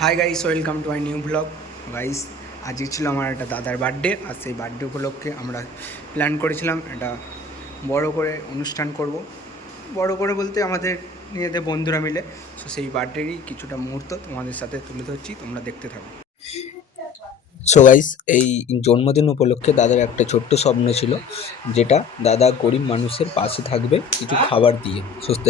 Hi guys, welcome to my new blog. Guys, আজকে ছিল আমার একটা দাদার বার্থডে, আর সেই বার্থডে উপলক্ষে আমরা প্ল্যান করেছিলাম একটা বড় করে অনুষ্ঠান করব। বড় করে বলতে আমাদের নিজেদের বন্ধুরা মিলে। সো সেই বার্থডেরই কিছুটা মুহূর্ত তোমাদের সাথে তুলে ধরছি, তোমরা দেখতে থাকো। সো গাইস, এই জন্মদিন উপলক্ষে দাদার একটা ছোট্ট স্বপ্ন ছিল, যেটা দাদা গরিব মানুষের পাশে থাকবে কিছু খাবার দিয়ে। সুস্থ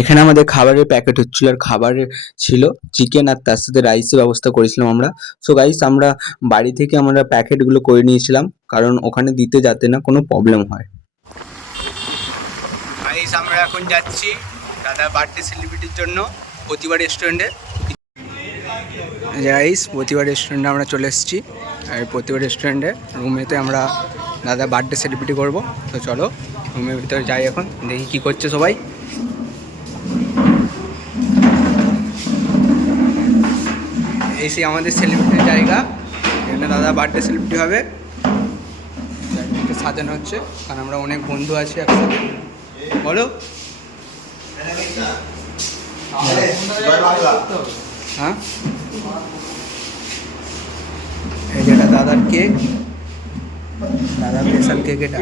এখানে আমাদের খাবারের প্যাকেট হচ্ছিল, আর খাবারের ছিল চিকেন, আর তার সাথে রাইসের ব্যবস্থা করেছিলাম আমরা। সো গাইস, আমরা বাড়ি থেকে আমরা প্যাকেটগুলো করে নিয়েছিলাম, কারণ ওখানে দিতে যাতে না কোনো প্রবলেম হয়। গাইস, আমরা এখন যাচ্ছি দাদার বার্থডে সেলিব্রিটির জন্য প্রতিভা রেস্টুরেন্টে। গাইস, প্রতিভা রেস্টুরেন্টে আমরা চলে এসেছি, আর প্রতিভা রেস্টুরেন্টে রুমেতে আমরা দাদার বার্থডে সেলিব্রিটি করব। তো চলো রুমের ভিতরে যাই, এখন দেখি কী করছে সবাই। এসে আমাদের সেলিব্রিটির জায়গা, এখানে দাদা বার্থডে সেলিব্রিটি হবে। সাজানো হচ্ছে, কারণ আমরা অনেক বন্ধু আছি একসাথে। বলো হ্যাঁ, এই যেটা দাদার কেক, দাদার স্পেশাল কেক এটা।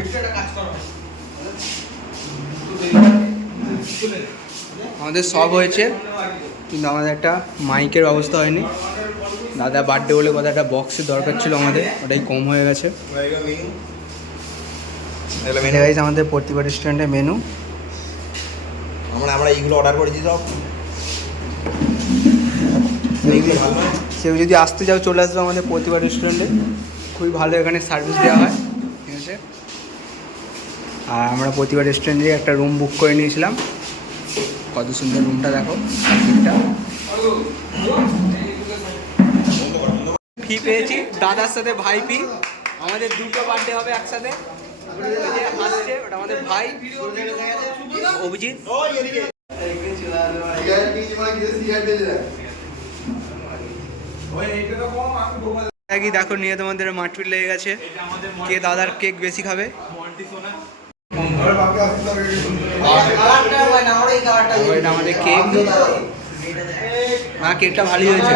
আমাদের সব হয়েছে, কিন্তু আমাদের একটা মাইকের ব্যবস্থা হয়নি। দাদা বার্থডে বলে কথা, একটা বক্সের দরকার ছিল আমাদের, ওটাই কম হয়ে গেছে। আমাদের প্রতিভা রেস্টুরেন্টের মেনু, আমরা এইগুলো অর্ডার করেছি সব। কেউ যদি আসতে চাও চলে আসবে আমাদের প্রতিভা রেস্টুরেন্টে, খুবই ভালো এখানে সার্ভিস দেওয়া হয়, ঠিক আছে। আর আমরা প্রতিভা রেস্টুরেন্টে একটা রুম বুক করে নিয়েছিলাম। কত সুন্দর রুমটা দেখো, ফি পেয়েছি দাদার সাথে ভাই ফি। আমাদের দুটো বার্থডে হবে একসাথে। আসছে ওটা আমাদের ভাই অভিজিৎ। দেখো নিয়ে তোমাদের মারপিট লেগে গেছে, কে দাদার কেক বেশি খাবে। আমাদের কেক, না কেকটা ভালোই হয়েছে।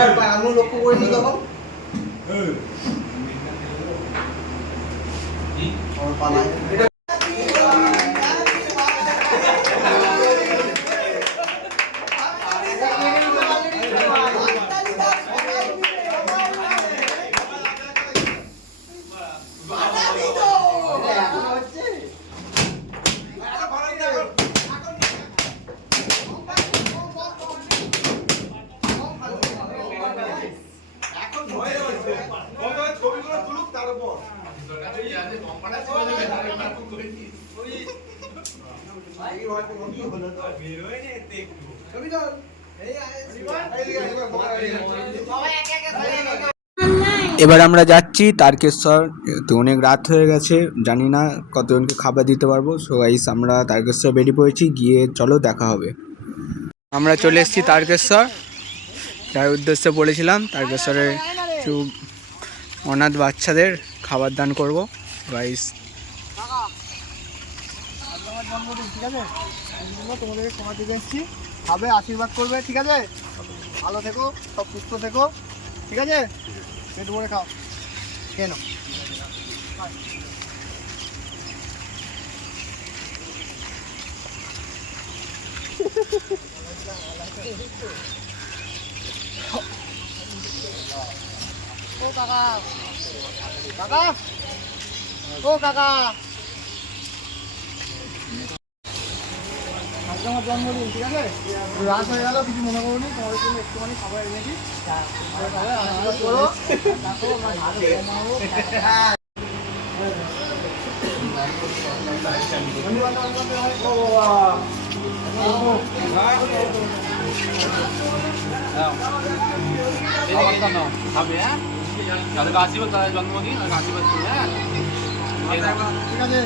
এবার আমরা যাচ্ছি তারকেশ্বর। তো অনেক রাত হয়ে গেছে, জানি না কতজনকে খাবার দিতে পারবো। সো গাইস, আমরা তারকেশ্বর বেরিয়ে পড়েছি, গিয়ে চলো দেখা হবে। আমরা চলে এসেছি তারকেশ্বর, যার উদ্দেশ্যে বলেছিলাম তারকেশ্বরে কিছু অনাথ বাচ্চাদের খাবার দান করব। গাইস, ঠিক আছে, তোমাদেরকে সময় দিতে এসেছি, খাবে, আশীর্বাদ করবে, ঠিক আছে। ভালো থেকো, সব সুস্থ থেকো, ঠিক আছে। পেট ভরে খাও, কেন ও কাকা, কাকা, ও কাকা, আজকে আমার জন্মদিন, ঠিক আছে। রাত হয়ে গেল, কিছু মনে করো নি, তোমাদের জন্য একটুখানি খাবার এনেছি, আশীর্বাদ করো। আশীর্বাদ জন্মদিন আশীর্বাদ করবে, ঠিক আছে।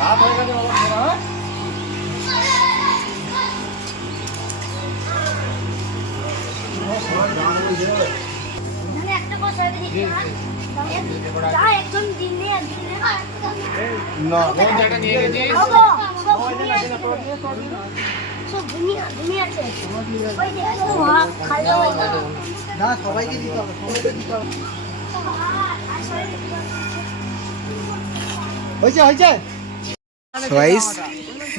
রাত হয়ে গেছে বাবা, একটা একজন দিনে একদিনে না কোন জায়গা নিয়ে গেছিস? সব ভূমি আছে ওই দেখো খালো না সবাইকে দিতে হবে সবাইকে দিতে হবে হয়েছে হয়েছে গাইস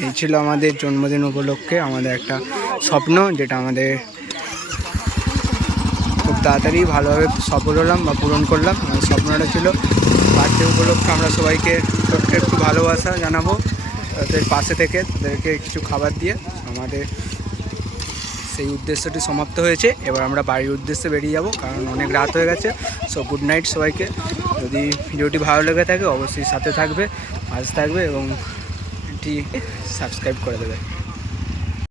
এই ছিল আমাদের জন্মদিন উপলক্ষে আমাদের একটা স্বপ্ন, যেটা আমাদের খুব তাড়াতাড়ি ভালোভাবে সফল হলাম বা পূরণ করলাম। আমাদের স্বপ্নটা ছিল বার্থডে উপলক্ষে আমরা সবাইকে ছোট্ট একটু ভালোবাসা জানাবো, তাদের পাশে থেকে তাদেরকে কিছু খাবার দিয়ে। আমাদের সেই উদ্দেশ্যটি সমাপ্ত হয়েছে। এবার আমরা বাড়ির উদ্দেশ্যে বেরিয়ে যাব, কারণ অনেক রাত হয়ে গেছে। সো গুড নাইট সবাইকে। যদি ভিডিওটি ভালো লেগে থাকে অবশ্যই সাথে থাকবে, পাশে থাকবে এবং এটি সাবস্ক্রাইব করে দেবে।